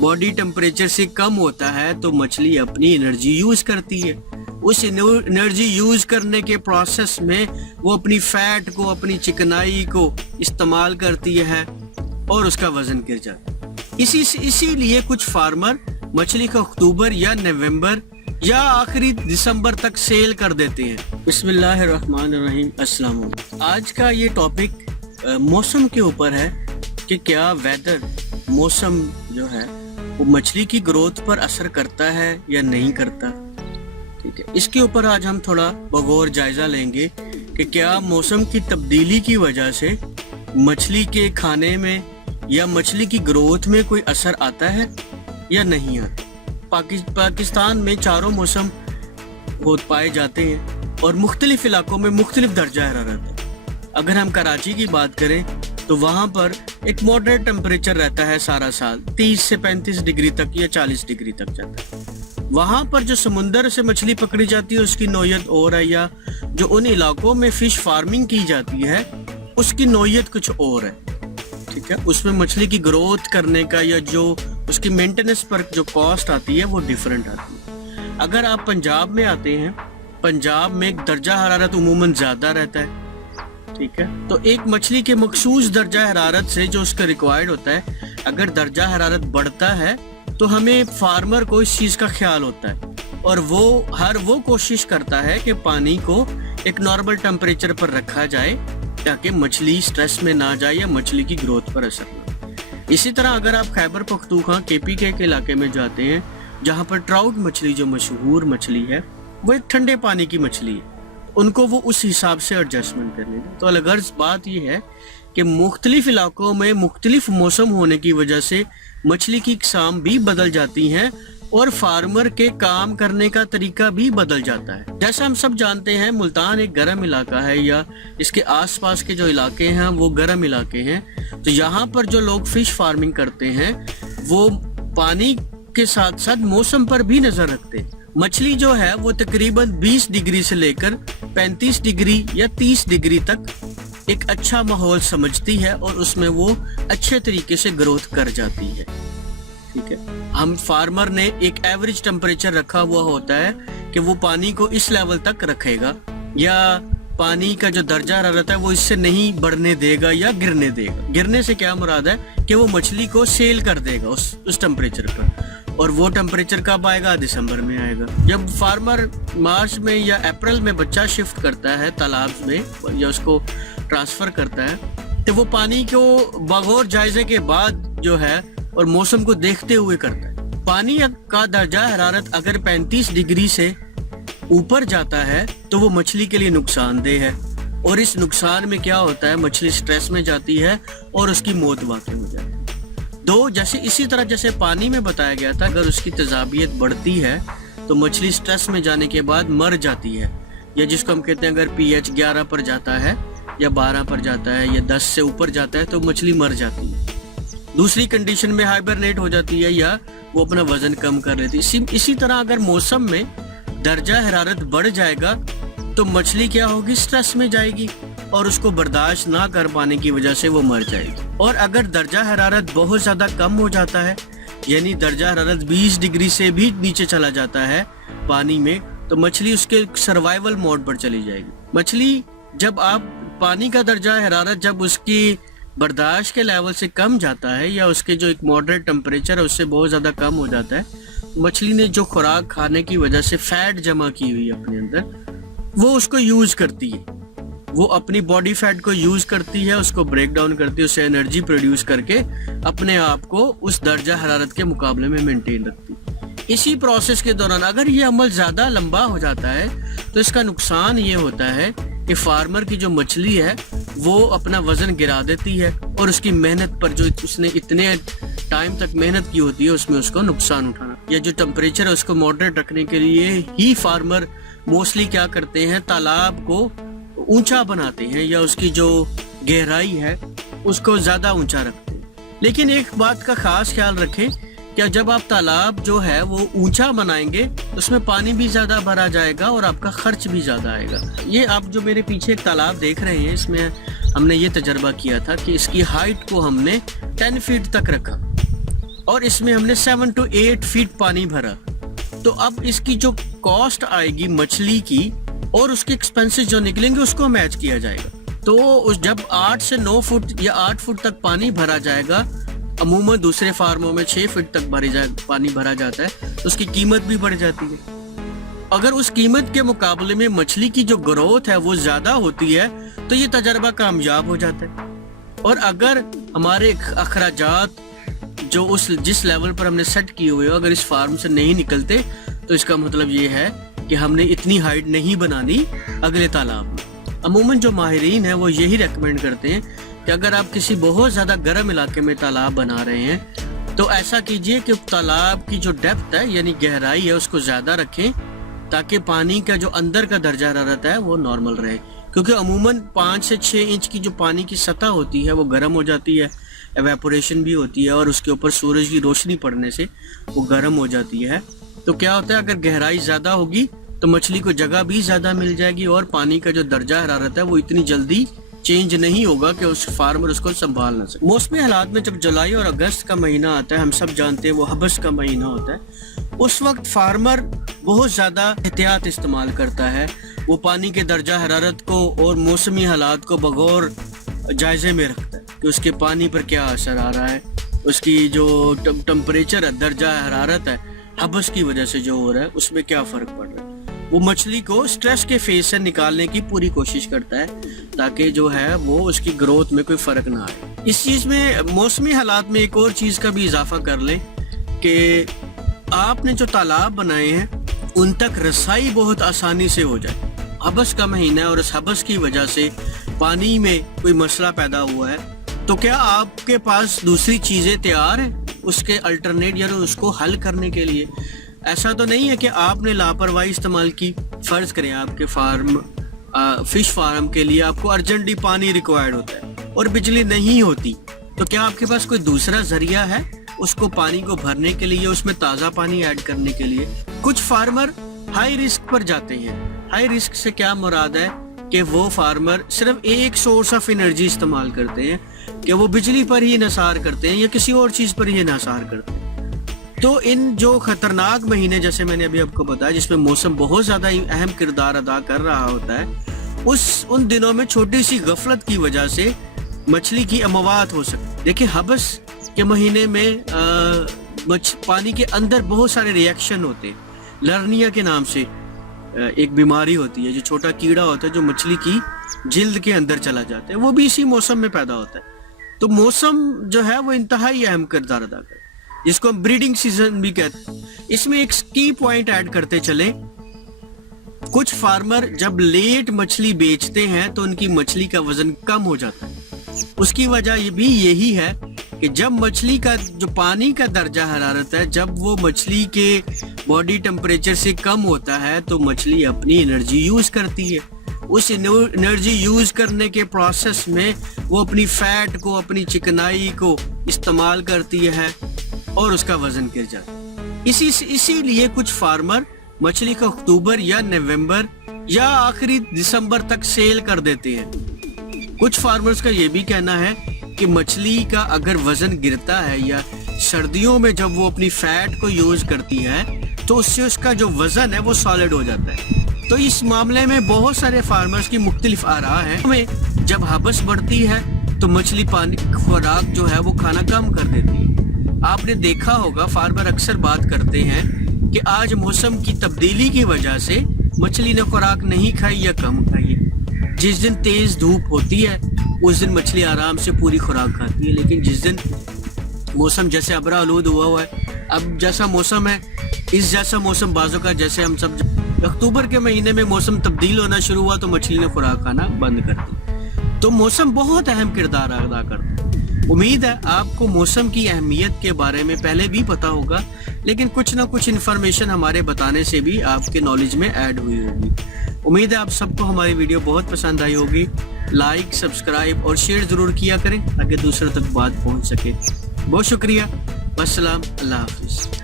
Body temperature से कम होता है तो मछली अपनी एनर्जी यूज करती है। उस एनर्जी यूज करने के प्रोसेस में वो अपनी फैट को, अपनी चिकनाई को इस्तेमाल करती है और उसका वजन गिर जाता है। इसीलिए कुछ फार्मर मछली को अक्टूबर या नवंबर या आखिरी दिसंबर तक सेल कर देते हैं। बिस्मिल्लाहिर्रहमानिर्रहीम, अस्सलाम वालेकुम। आज का ये टॉपिक मौसम के ऊपर है कि क्या वेदर, मौसम जो है वो मछली की ग्रोथ पर असर करता है या नहीं करता। ठीक है, इसके ऊपर आज हम थोड़ा बगौर जायजा लेंगे कि क्या मौसम की तब्दीली की वजह से मछली के खाने में या मछली की ग्रोथ में कोई असर आता है या नहीं आता। पाकिस्तान में चारों मौसम बहुत पाए जाते हैं और मुख्तलिफ इलाकों में मुख्तलिफ दर्जा हरारत है। अगर हम कराची की बात करें तो वहाँ पर एक मॉडरेट टेम्परेचर रहता है सारा साल, 30 से 35 डिग्री तक या 40 डिग्री तक जाता है। वहाँ पर जो समुंदर से मछली पकड़ी जाती है उसकी नौयत और है, या जो उन इलाकों में फिश फार्मिंग की जाती है उसकी नौयत कुछ और है। ठीक है, उसमें मछली की ग्रोथ करने का या जो उसकी मेंटेनेंस पर जो कॉस्ट आती है वो डिफरेंट आती है। अगर आप पंजाब में आते हैं, पंजाब में दर्जा हरारत उमूमन ज़्यादा रहता है। ठीक है, तो एक मछली के मखसूस दर्जा हरारत से जो उसका रिक्वायर्ड होता है, अगर दर्जा हरारत बढ़ता है तो हमें फार्मर को इस चीज़ का ख्याल होता है और वो कोशिश करता है कि पानी को एक नॉर्मल टेम्परेचर पर रखा जाए ताकि मछली स्ट्रेस में ना जाए या मछली की ग्रोथ पर असर ना। इसी तरह अगर आप खैबर पख्तूनख्वा KPK के इलाके में जाते हैं जहाँ पर ट्राउट मछली जो मशहूर मछली है वो एक ठंडे पानी की मछली है, उनको वो उस हिसाब से एडजस्टमेंट करने दें। तो अलगर्ज बात यह है कि मुख्तलिफ इलाकों में मुख्तलिफ मौसम होने की वजह से मछली की इकसाम भी बदल जाती हैं और फार्मर के काम करने का तरीका भी बदल जाता है। जैसा हम सब जानते हैं मुल्तान एक गर्म इलाका है या इसके आसपास के जो इलाके हैं वो गर्म इलाके हैं, तो यहाँ पर जो लोग फिश फार्मिंग करते हैं वो पानी के साथ साथ मौसम पर भी नजर रखते हैं। मछली जो है वो तकरीबन 20 डिग्री से लेकर 35 डिग्री या 30 डिग्री तक एक अच्छा माहौल समझती है और उसमें वो अच्छे तरीके से ग्रोथ कर जाती है। ठीक है, हम फार्मर ने एक एवरेज टेम्परेचर रखा हुआ होता है कि वो पानी को इस लेवल तक रखेगा या पानी का जो दर्जा हरारत है वो इससे नहीं बढ़ने देगा या गिरने देगा। गिरने से क्या मुराद है कि वो मछली को सेल कर देगा उस टेम्परेचर पर, और वो टेम्परेचर कब आएगा? दिसंबर में आएगा। जब फार्मर मार्च में या अप्रैल में बच्चा शिफ्ट करता है तालाब में या उसको ट्रांसफर करता है तो वो पानी को बगौर जायजे के बाद जो है और मौसम को देखते हुए करता है। पानी का दर्जा हरारत अगर 35 डिग्री से ऊपर जाता है तो वो मछली के लिए नुकसानदेह है और इस नुकसान में क्या होता है, मछली स्ट्रेस में जाती है और उसकी मौत वाक़ई हो जाती है। इसी तरह जैसे पानी में बताया गया था, अगर उसकी तेजाबियत बढ़ती है तो मछली स्ट्रेस में जाने के बाद मर जाती है, या जिसको हम कहते हैं अगर pH 11 पर जाता है या 12 पर जाता है या 10 से ऊपर जाता है तो मछली मर जाती है। दूसरी कंडीशन में हाइबरनेट हो जाती है या वो अपना वजन कम कर लेती है। इसी तरह अगर मौसम में दर्जा हरारत बढ़ जाएगा तो मछली क्या होगी, स्ट्रेस में जाएगी और उसको बर्दाश्त ना कर पाने की वजह से वो मर जाएगी। और अगर दर्जा हरारत बहुत ज़्यादा कम हो जाता है, यानी दर्जा हरारत 20 डिग्री से भी नीचे चला जाता है पानी में, तो मछली उसके सर्वाइवल मोड पर चली जाएगी। मछली जब आप पानी का दर्जा हरारत जब उसकी बर्दाश्त के लेवल से कम जाता है या उसके जो एक मॉडरेट टेम्परेचर है उससे बहुत ज़्यादा कम हो जाता है, मछली ने जो खुराक खाने की वजह से फैट जमा की हुई है अपने अंदर वो उसको यूज़ करती है, वो अपनी बॉडी फैट को यूज़ करती है, उसको ब्रेक डाउन करती है, उससे एनर्जी प्रोड्यूस करके अपने आप को उस दर्जा हरारत के मुकाबले में मेंटेन रखती है। इसी प्रोसेस के दौरान अगर ये अमल ज़्यादा लंबा हो जाता है तो इसका नुकसान ये होता है कि फार्मर की जो मछली है वो अपना वजन गिरा देती है और उसकी मेहनत पर जो उसने इतने टाइम तक मेहनत की होती है उसमें उसको नुकसान उठाना। या जो टेम्परेचर है उसको मॉडरेट रखने के लिए ही फार्मर मोस्टली क्या करते हैं, तालाब को ऊंचा बनाते हैं या उसकी जो गहराई है उसको ज़्यादा ऊंचा रखते हैं। लेकिन एक बात का खास ख्याल रखें कि जब आप तालाब जो है वो ऊंचा बनाएंगे उसमें पानी भी ज़्यादा भरा जाएगा और आपका खर्च भी ज़्यादा आएगा। ये आप जो मेरे पीछे एक तालाब देख रहे हैं इसमें हमने ये तजर्बा किया था कि इसकी हाइट को हमने 10 फीट तक रखा اور اس میں ہم نے 7 to 8 فٹ پانی بھرا. تو اب اس کی جو کاسٹ آئے گی مچھلی کی اور اس کے ایکسپینسز جو نکلیں گے اس کو میچ کیا جائے گا. تو جب 8 سے 9 فٹ یا 8 فٹ تک پانی بھرا جائے گا, عموماً دوسرے فارموں میں 6 فٹ تک پانی بھرا جاتا ہے, تو اس کی قیمت بھی بڑھ جاتی ہے. اگر اس قیمت کے مقابلے میں مچھلی کی جو گروتھ ہے وہ زیادہ ہوتی ہے تو یہ تجربہ کامیاب ہو جاتا ہے. اور اگر ہمارے اخراجات جو جس لیول پر ہم نے سیٹ کیے ہوئے ہو اگر اس فارم سے نہیں نکلتے تو اس کا مطلب یہ ہے کہ ہم نے اتنی ہائٹ نہیں بنانی اگلے تالاب میں. عموماً جو ماہرین ہیں وہ یہی ریکمینڈ کرتے ہیں کہ اگر آپ کسی بہت زیادہ گرم علاقے میں تالاب بنا رہے ہیں تو ایسا کیجئے کہ تالاب کی جو ڈیپتھ ہے یعنی گہرائی ہے اس کو زیادہ رکھیں تاکہ پانی کا جو اندر کا درجہ حرارت ہے وہ نارمل رہے, کیونکہ عموماً 5 سے 6 انچ کی جو پانی کی سطح ہوتی ہے وہ گرم ہو جاتی ہے, ایویپوریشن بھی ہوتی ہے اور اس کے اوپر سورج کی روشنی پڑنے سے وہ گرم ہو جاتی ہے. تو کیا ہوتا ہے اگر گہرائی زیادہ ہوگی تو مچھلی کو جگہ بھی زیادہ مل جائے گی اور پانی کا جو درجہ حرارت ہے وہ اتنی جلدی چینج نہیں ہوگا کہ اس فارمر اس کو سنبھال نہ سکے. موسمی حالات میں جب جولائی اور اگست کا مہینہ آتا ہے, ہم سب جانتے ہیں وہ حبس کا مہینہ ہوتا ہے, اس وقت فارمر بہت زیادہ احتیاط استعمال کرتا ہے. وہ پانی کے درجہ حرارت کو اور موسمی حالات کو بغور جائزے میں رکھتا ہے کہ اس کے پانی پر کیا اثر آ رہا ہے, اس کی جو ٹمپریچر ہے, درجہ حرارت ہے, حبس کی وجہ سے جو ہو رہا ہے اس میں کیا فرق پڑ رہا ہے. وہ مچھلی کو سٹریس کے فیز سے نکالنے کی پوری کوشش کرتا ہے تاکہ جو ہے وہ اس کی گروتھ میں کوئی فرق نہ آئے. اس چیز میں موسمی حالات میں ایک اور چیز کا بھی اضافہ کر لیں کہ آپ نے جو تالاب بنائے ہیں ان تک رسائی بہت آسانی سے ہو جائے. حبس کا مہینہ ہے اور اس حبس کی وجہ سے پانی میں کوئی مسئلہ پیدا ہوا ہے تو کیا آپ کے پاس دوسری چیزیں تیار ہیں اس کے الٹرنیٹ یا اس کو حل کرنے کے لیے؟ ایسا تو نہیں ہے کہ آپ نے لاپرواہی استعمال کی. فرض کریں آپ کے فش فارم کے لیے آپ کو ارجنٹلی پانی ریکوائرڈ ہوتا ہے اور بجلی نہیں ہوتی, تو کیا آپ کے پاس کوئی دوسرا ذریعہ ہے اس کو پانی کو بھرنے کے لیے, اس میں تازہ پانی ایڈ کرنے کے لیے؟ کچھ فارمر ہائی رسک پر جاتے ہیں. ہائی رسک سے کیا مراد ہے کہ وہ فارمر صرف ایک سورس آف انرجی استعمال کرتے ہیں کہ وہ بجلی پر ہی انحصار کرتے ہیں یا کسی اور چیز پر ہی انحصار کرتے ہیں. تو ان جو خطرناک مہینے جیسے میں نے ابھی آپ کو بتایا جس میں موسم بہت زیادہ اہم کردار ادا کر رہا ہوتا ہے, ان دنوں میں چھوٹی سی غفلت کی وجہ سے مچھلی کی اموات ہو سکتی. دیکھیں حبس کے مہینے میں پانی کے اندر بہت سارے ریئیکشن ہوتے ہیں. لرنیا کے نام سے ایک بیماری ہوتی ہے جو چھوٹا کیڑا ہوتا ہے جو مچھلی کی جلد کے اندر چلا جاتا ہے, وہ بھی اسی موسم میں پیدا ہوتا ہے. تو موسم جو ہے وہ انتہائی اہم کردار ادا کرتا ہے جس کو ہم بریڈنگ سیزن بھی کہتے ہیں. اس میں ایک کی پوائنٹ ایڈ کرتے چلیں, کچھ فارمر جب لیٹ مچھلی بیچتے ہیں تو ان کی مچھلی کا وزن کم ہو جاتا ہے. اس کی وجہ یہ بھی یہی ہے کہ جب مچھلی کا جو پانی کا درجہ حرارت ہے جب وہ مچھلی کے باڈی ٹمپریچر سے کم ہوتا ہے تو مچھلی اپنی انرجی یوز کرتی ہے. اس انرجی یوز کرنے کے پروسیس میں وہ اپنی فیٹ کو, اپنی چکنائی کو استعمال کرتی ہے اور اس کا وزن گر جاتا ہے. اسی لیے کچھ فارمر مچھلی کا اکتوبر یا نومبر یا آخری دسمبر تک سیل کر دیتے ہیں. کچھ فارمرز کا یہ بھی کہنا ہے کہ مچھلی کا اگر وزن گرتا ہے یا سردیوں میں جب وہ اپنی فیٹ کو یوز کرتی ہے تو اس سے اس کا جو وزن ہے وہ سالڈ ہو جاتا ہے. تو اس معاملے میں بہت سارے فارمرز کی مختلف آراء ہیں. ہمیں جب حبس بڑھتی ہے تو مچھلی پانی خوراک جو ہے وہ کھانا کم کر دیتی ہے. آپ نے دیکھا ہوگا فارمر اکثر بات کرتے ہیں کہ آج موسم کی تبدیلی کی وجہ سے مچھلی نے خوراک نہیں کھائی یا کم کھائی ہے. جس دن تیز دھوپ ہوتی ہے اس دن مچھلی آرام سے پوری خوراک کھاتی ہے, لیکن جس دن موسم جیسے ابرا آلود ہوا ہے, اب جیسا موسم ہے اس جیسا موسم بازوں کا جیسے ہم سب اکتوبر کے مہینے میں موسم تبدیل ہونا شروع ہوا تو مچھلی نے خوراک کھانا بند کر دی. تو موسم بہت اہم کردار ادا کرتا ہے. امید ہے آپ کو موسم کی اہمیت کے بارے میں پہلے بھی پتا ہوگا, لیکن کچھ نہ کچھ انفارمیشن ہمارے بتانے سے بھی آپ کے نالج میں ایڈ ہوئی ہوگی. امید ہے آپ سب کو ہماری ویڈیو بہت پسند آئی ہوگی. لائک, سبسکرائب اور شیئر ضرور کیا کریں تاکہ دوسروں تک بات پہنچ سکے. بہت شکریہ. والسلام. اللہ حافظ.